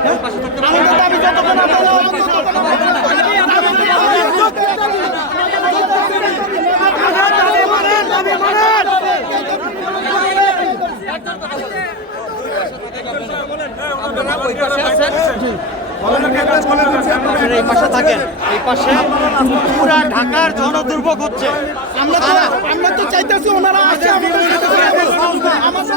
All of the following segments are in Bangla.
এই পাশে থাকেন এই পাশে পুরা ঢাকার জনদুর্ভোগ হচ্ছে আমরা তো আমরা তো চাইতেছি ওনারা আমাদের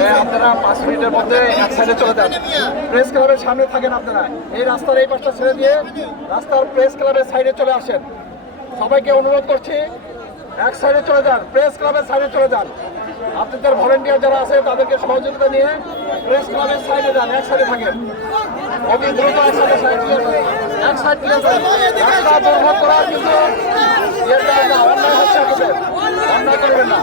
হ্যাঁ, আপনারা পাঁচ মিনিটের মধ্যে এক সাইডে চলে যান। প্রেস ক্লাবের সামনে থাকেন আপনারা। এই রাস্তার এই পাশটা ছেড়ে দিয়ে রাস্তার প্রেস ক্লাবের সাইডে চলে আসেন। সবাইকে অনুরোধ করছি এক সাইডে চলে যান। প্রেস ক্লাবের সাইডে চলে যান। আপনাদের ভলেন্টিয়ার যারা আছে, তাদেরকে সহযোগিতা নিয়ে প্রেস ক্লাবের সাইডে যান এক সাইডে থাকেন। অতি দ্রুত এক সাইডে সাইড এক সাইড ক্লিয়ার করুন। রাস্তা করার কিন্তু অন্যায় হচ্ছে অন্যায় করবেন না।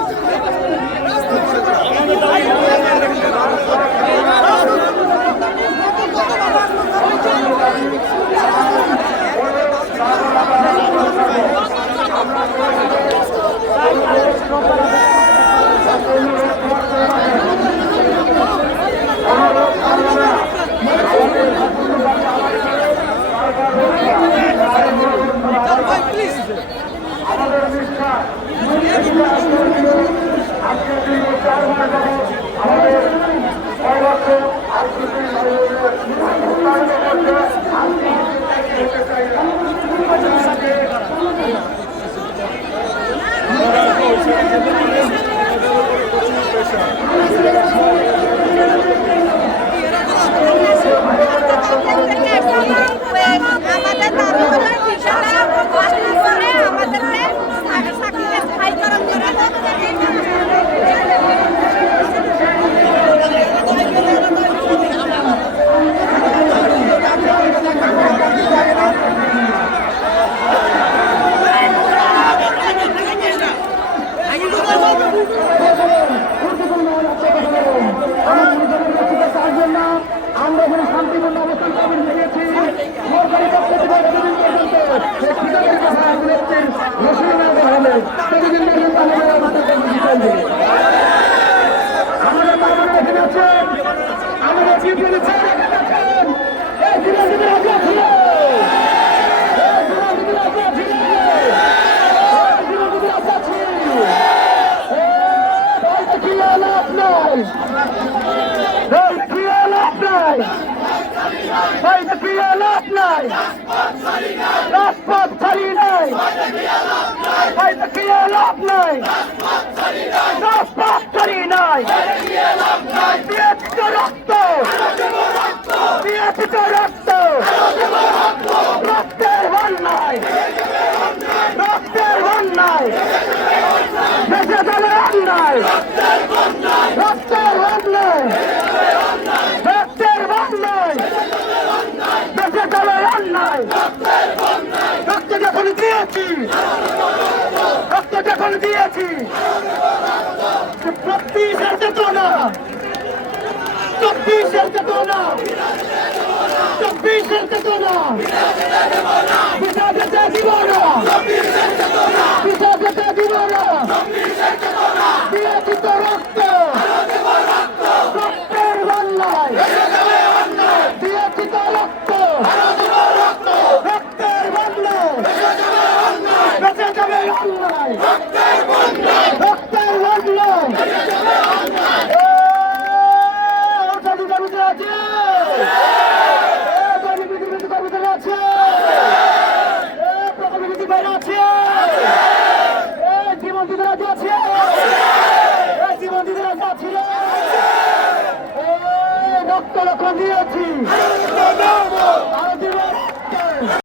লাভ নাই এই কি লাভ নাই এই কি লাভ নাই রাজপথ ছাড়ি নাই এই কি লাভ নাই রাজপথ ছাড়ি নাই চলে অন্যায় রক্তের বন্যায় রক্তের বন্যায় দেশে চলে অন্যায়। রক্ত যখন দিয়েছি, রক্ত যখন দিয়েছি চব্বিশের চেতনা চব্বিশের চেতনা চব্বিশের চেতনা পিতা যেতে Maniaki! Hey!